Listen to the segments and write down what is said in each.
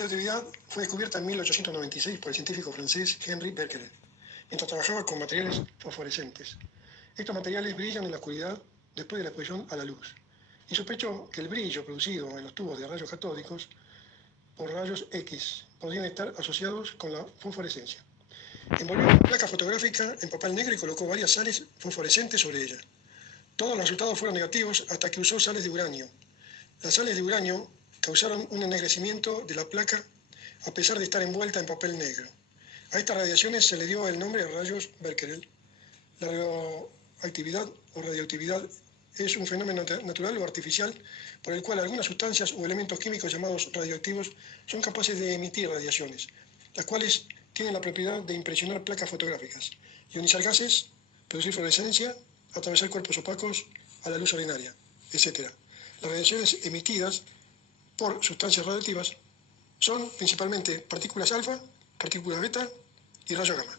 radioactividad fue descubierta en 1896 por el científico francés Henri Becquerel, mientras trabajaba con materiales fosforescentes. Estos materiales brillan en la oscuridad después de la exposición a la luz, y sospechó que el brillo producido en los tubos de rayos catódicos por rayos X podrían estar asociados con la fosforescencia. Envolvió una placa fotográfica en papel negro y colocó varias sales fosforescentes sobre ella. Todos los resultados fueron negativos hasta que usó sales de uranio. Las sales de uranio causaron un ennegrecimiento de la placa a pesar de estar envuelta en papel negro. A estas radiaciones se le dio el nombre de rayos Becquerel. La radioactividad o radioactividad es un fenómeno natural o artificial por el cual algunas sustancias o elementos químicos llamados radioactivos son capaces de emitir radiaciones, las cuales tienen la propiedad de impresionar placas fotográficas, ionizar gases, producir fluorescencia, atravesar cuerpos opacos a la luz ordinaria, etc. Las radiaciones emitidas por sustancias radioactivas son principalmente partículas alfa, partículas beta y rayos gamma.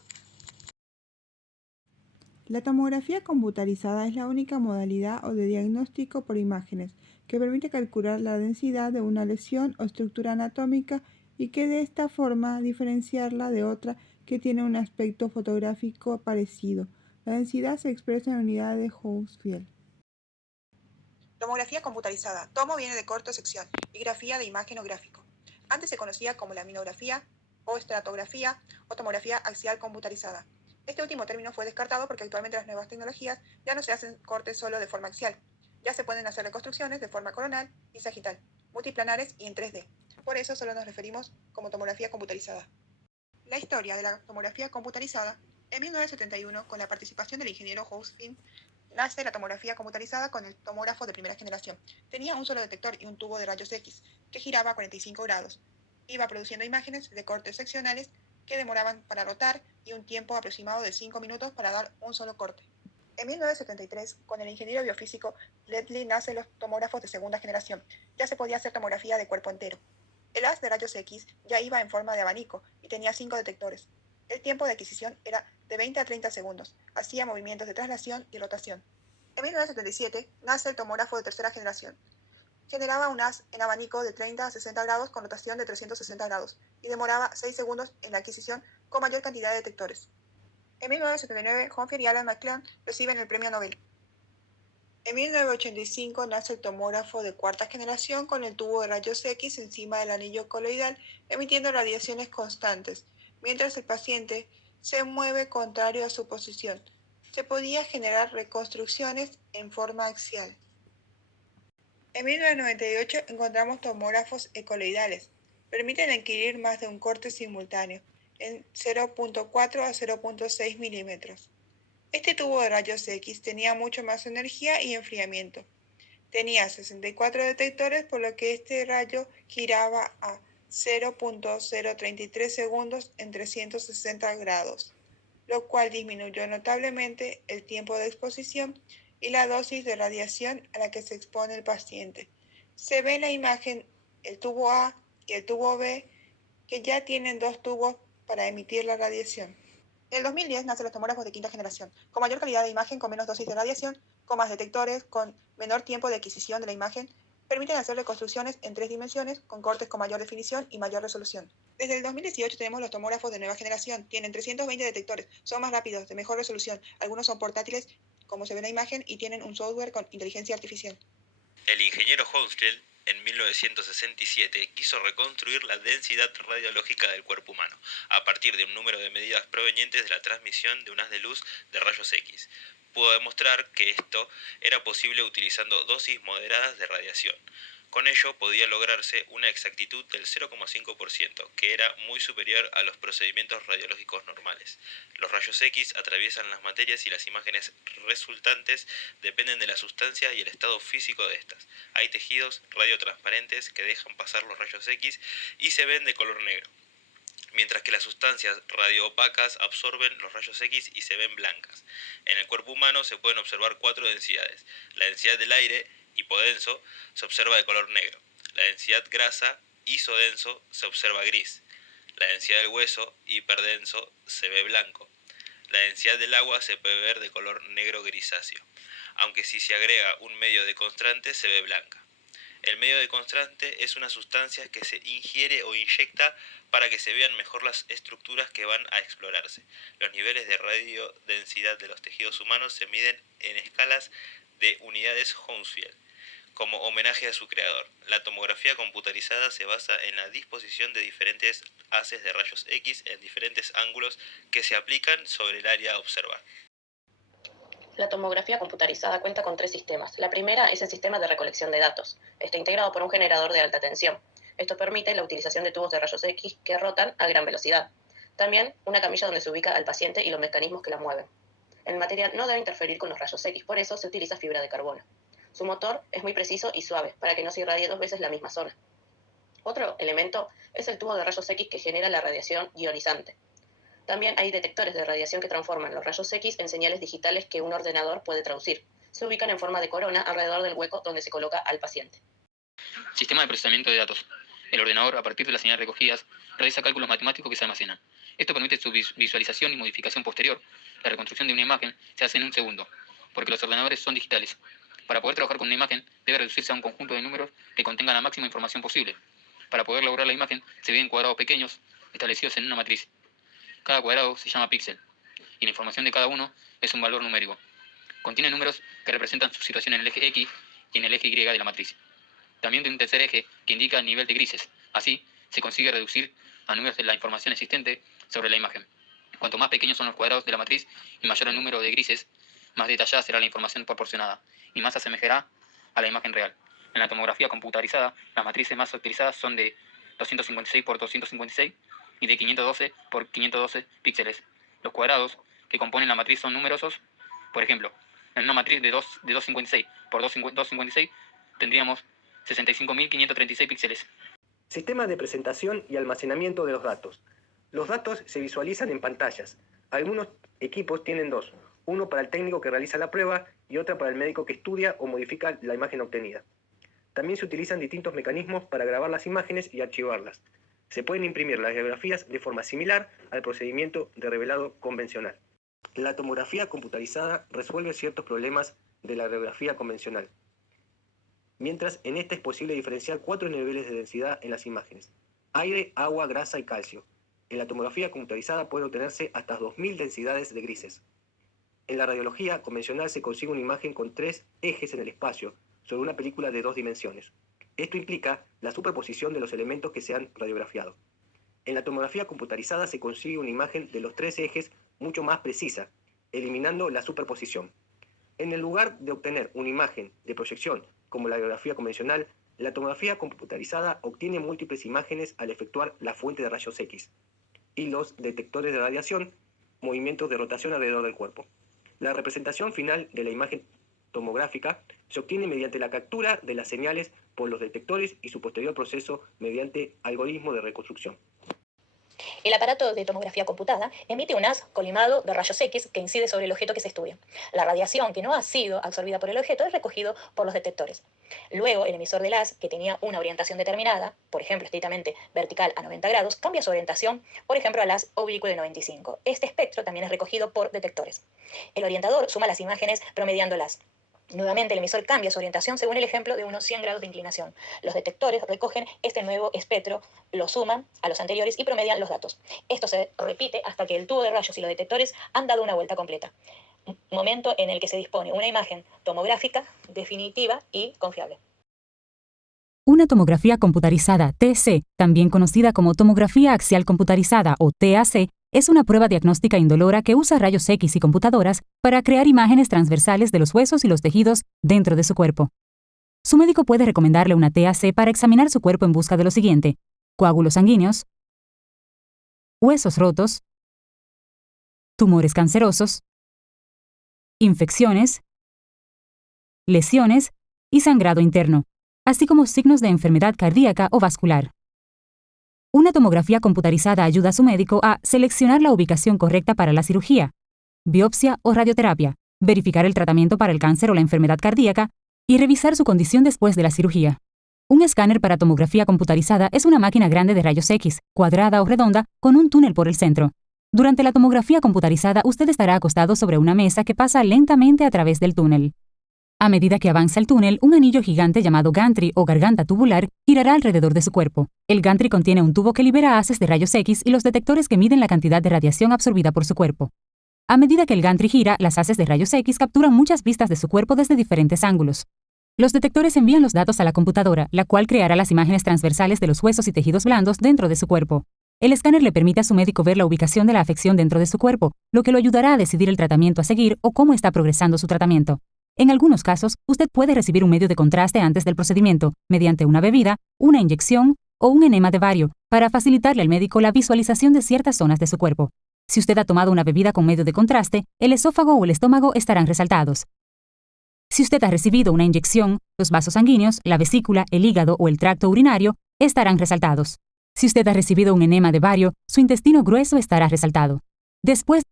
La tomografía computarizada es la única modalidad o de diagnóstico por imágenes que permite calcular la densidad de una lesión o estructura anatómica y que de esta forma diferenciarla de otra que tiene un aspecto fotográfico parecido. La densidad se expresa en unidades de Hounsfield. Tomografía computarizada. Tomo viene de corto sección y grafía de imagen o gráfico. Antes se conocía como laminografía o estratografía o tomografía axial computarizada. Este último término fue descartado porque actualmente las nuevas tecnologías ya no se hacen cortes solo de forma axial. Ya se pueden hacer reconstrucciones de forma coronal y sagital, multiplanares y en 3D. Por eso solo nos referimos como tomografía computarizada. La historia de la tomografía computarizada. En 1971, con la participación del ingeniero Hounsfield, nace la tomografía computarizada con el tomógrafo de primera generación. Tenía un solo detector y un tubo de rayos X que giraba a 45 grados. Iba produciendo imágenes de cortes seccionales que demoraban para rotar y un tiempo aproximado de 5 minutos para dar un solo corte. En 1973, con el ingeniero biofísico Ledley, nacen los tomógrafos de segunda generación. Ya se podía hacer tomografía de cuerpo entero. El haz de rayos X ya iba en forma de abanico y tenía 5 detectores. El tiempo de adquisición era de 20 a 30 segundos. Hacía movimientos de traslación y rotación. En 1977 nace el tomógrafo de tercera generación. Generaba un haz en abanico de 30 a 60 grados con rotación de 360 grados y demoraba 6 segundos en la adquisición con mayor cantidad de detectores. En 1979, Hounsfield y Alan McLean reciben el premio Nobel. En 1985 nace el tomógrafo de cuarta generación con el tubo de rayos X encima del anillo coloidal, emitiendo radiaciones constantes, mientras el paciente se mueve contrario a su posición. Se podía generar reconstrucciones en forma axial. En 1998 encontramos tomógrafos ecoloidales. Permiten adquirir más de un corte simultáneo, en 0.4 a 0.6 milímetros. Este tubo de rayos X tenía mucho más energía y enfriamiento. Tenía 64 detectores, por lo que este rayo giraba a 0.033 segundos en 360 grados, lo cual disminuyó notablemente el tiempo de exposición y la dosis de radiación a la que se expone el paciente. Se ve en la imagen el tubo A y el tubo B, que ya tienen dos tubos para emitir la radiación. En el 2010 nacen los tomógrafos de quinta generación, con mayor calidad de imagen, con menos dosis de radiación, con más detectores, con menor tiempo de adquisición de la imagen. Permiten hacer reconstrucciones en 3 dimensiones, con cortes con mayor definición y mayor resolución. Desde el 2018 tenemos los tomógrafos de nueva generación. Tienen 320 detectores, son más rápidos, de mejor resolución. Algunos son portátiles, como se ve en la imagen, y tienen un software con inteligencia artificial. El ingeniero Hounsfield, en 1967, quiso reconstruir la densidad radiológica del cuerpo humano, a partir de un número de medidas provenientes de la transmisión de un haz de luz de rayos X. Pudo demostrar que esto era posible utilizando dosis moderadas de radiación. Con ello podía lograrse una exactitud del 0,5%, que era muy superior a los procedimientos radiológicos normales. Los rayos X atraviesan las materias y las imágenes resultantes dependen de la sustancia y el estado físico de estas. Hay tejidos radiotransparentes que dejan pasar los rayos X y se ven de color negro, mientras que las sustancias radioopacas absorben los rayos X y se ven blancas. En el cuerpo humano se pueden observar 4 densidades. La densidad del aire, hipodenso, se observa de color negro. La densidad grasa, isodenso, se observa gris. La densidad del hueso, hiperdenso, se ve blanco. La densidad del agua se puede ver de color negro grisáceo, aunque si se agrega un medio de contraste se ve blanca. El medio de contraste es una sustancia que se ingiere o inyecta para que se vean mejor las estructuras que van a explorarse. Los niveles de radiodensidad de los tejidos humanos se miden en escalas de unidades Hounsfield, como homenaje a su creador. La tomografía computarizada se basa en la disposición de diferentes haces de rayos X en diferentes ángulos que se aplican sobre el área a observar. La tomografía computarizada cuenta con 3 sistemas. La primera es el sistema de recolección de datos. Está integrado por un generador de alta tensión. Esto permite la utilización de tubos de rayos X que rotan a gran velocidad. También una camilla donde se ubica al paciente y los mecanismos que la mueven. El material no debe interferir con los rayos X, por eso se utiliza fibra de carbono. Su motor es muy preciso y suave, para que no se irradie 2 veces la misma zona. Otro elemento es el tubo de rayos X que genera la radiación ionizante. También hay detectores de radiación que transforman los rayos X en señales digitales que un ordenador puede traducir. Se ubican en forma de corona alrededor del hueco donde se coloca al paciente. Sistema de procesamiento de datos. El ordenador, a partir de las señales recogidas, realiza cálculos matemáticos que se almacenan. Esto permite su visualización y modificación posterior. La reconstrucción de una imagen se hace en un segundo, porque los ordenadores son digitales. Para poder trabajar con una imagen, debe reducirse a un conjunto de números que contengan la máxima información posible. Para poder lograr la imagen, se dividen cuadrados pequeños establecidos en una matriz. Cada cuadrado se llama píxel, y la información de cada uno es un valor numérico. Contiene números que representan su situación en el eje X y en el eje Y de la matriz. También de un tercer eje que indica el nivel de grises. Así, se consigue reducir a números de la información existente sobre la imagen. Cuanto más pequeños son los cuadrados de la matriz y mayor el número de grises, más detallada será la información proporcionada y más se asemejará a la imagen real. En la tomografía computarizada, las matrices más utilizadas son de 256 por 256 y de 512 por 512 píxeles. Los cuadrados que componen la matriz son numerosos. Por ejemplo, en una matriz de 256 por 256 tendríamos 65.536 píxeles. Sistema de presentación y almacenamiento de los datos. Los datos se visualizan en pantallas. Algunos equipos tienen 2, uno para el técnico que realiza la prueba y otra para el médico que estudia o modifica la imagen obtenida. También se utilizan distintos mecanismos para grabar las imágenes y archivarlas. Se pueden imprimir las radiografías de forma similar al procedimiento de revelado convencional. La tomografía computarizada resuelve ciertos problemas de la radiografía convencional, mientras en esta es posible diferenciar 4 niveles de densidad en las imágenes: aire, agua, grasa y calcio. En la tomografía computarizada pueden obtenerse hasta 2000 densidades de grises. En la radiología convencional se consigue una imagen con 3 ejes en el espacio, sobre una película de 2 dimensiones. Esto implica la superposición de los elementos que se han radiografiado. En la tomografía computarizada se consigue una imagen de los 3 ejes mucho más precisa, eliminando la superposición. En el lugar de obtener una imagen de proyección, como la radiografía convencional, la tomografía computarizada obtiene múltiples imágenes al efectuar la fuente de rayos X y los detectores de radiación, movimientos de rotación alrededor del cuerpo. La representación final de la imagen tomográfica se obtiene mediante la captura de las señales por los detectores y su posterior proceso mediante algoritmo de reconstrucción. El aparato de tomografía computada emite un haz colimado de rayos X que incide sobre el objeto que se estudia. La radiación que no ha sido absorbida por el objeto es recogido por los detectores. Luego, el emisor del haz, que tenía una orientación determinada, por ejemplo, estrictamente vertical a 90 grados, cambia su orientación, por ejemplo, al haz oblicuo de 95. Este espectro también es recogido por detectores. El orientador suma las imágenes promediándolas. Nuevamente, el emisor cambia su orientación según el ejemplo de unos 100 grados de inclinación. Los detectores recogen este nuevo espectro, lo suman a los anteriores y promedian los datos. Esto se repite hasta que el tubo de rayos y los detectores han dado una vuelta completa. Momento en el que se dispone una imagen tomográfica definitiva y confiable. Una tomografía computarizada TC, también conocida como tomografía axial computarizada o TAC, es una prueba diagnóstica indolora que usa rayos X y computadoras para crear imágenes transversales de los huesos y los tejidos dentro de su cuerpo. Su médico puede recomendarle una TAC para examinar su cuerpo en busca de lo siguiente: coágulos sanguíneos, huesos rotos, tumores cancerosos, infecciones, lesiones y sangrado interno, así como signos de enfermedad cardíaca o vascular. Una tomografía computarizada ayuda a su médico a seleccionar la ubicación correcta para la cirugía, biopsia o radioterapia, verificar el tratamiento para el cáncer o la enfermedad cardíaca y revisar su condición después de la cirugía. Un escáner para tomografía computarizada es una máquina grande de rayos X, cuadrada o redonda, con un túnel por el centro. Durante la tomografía computarizada, usted estará acostado sobre una mesa que pasa lentamente a través del túnel. A medida que avanza el túnel, un anillo gigante llamado gantry o garganta tubular girará alrededor de su cuerpo. El gantry contiene un tubo que libera haces de rayos X y los detectores que miden la cantidad de radiación absorbida por su cuerpo. A medida que el gantry gira, las haces de rayos X capturan muchas vistas de su cuerpo desde diferentes ángulos. Los detectores envían los datos a la computadora, la cual creará las imágenes transversales de los huesos y tejidos blandos dentro de su cuerpo. El escáner le permite a su médico ver la ubicación de la afección dentro de su cuerpo, lo que lo ayudará a decidir el tratamiento a seguir o cómo está progresando su tratamiento. En algunos casos, usted puede recibir un medio de contraste antes del procedimiento, mediante una bebida, una inyección o un enema de bario, para facilitarle al médico la visualización de ciertas zonas de su cuerpo. Si usted ha tomado una bebida con medio de contraste, el esófago o el estómago estarán resaltados. Si usted ha recibido una inyección, los vasos sanguíneos, la vesícula, el hígado o el tracto urinario estarán resaltados. Si usted ha recibido un enema de bario, su intestino grueso estará resaltado. Después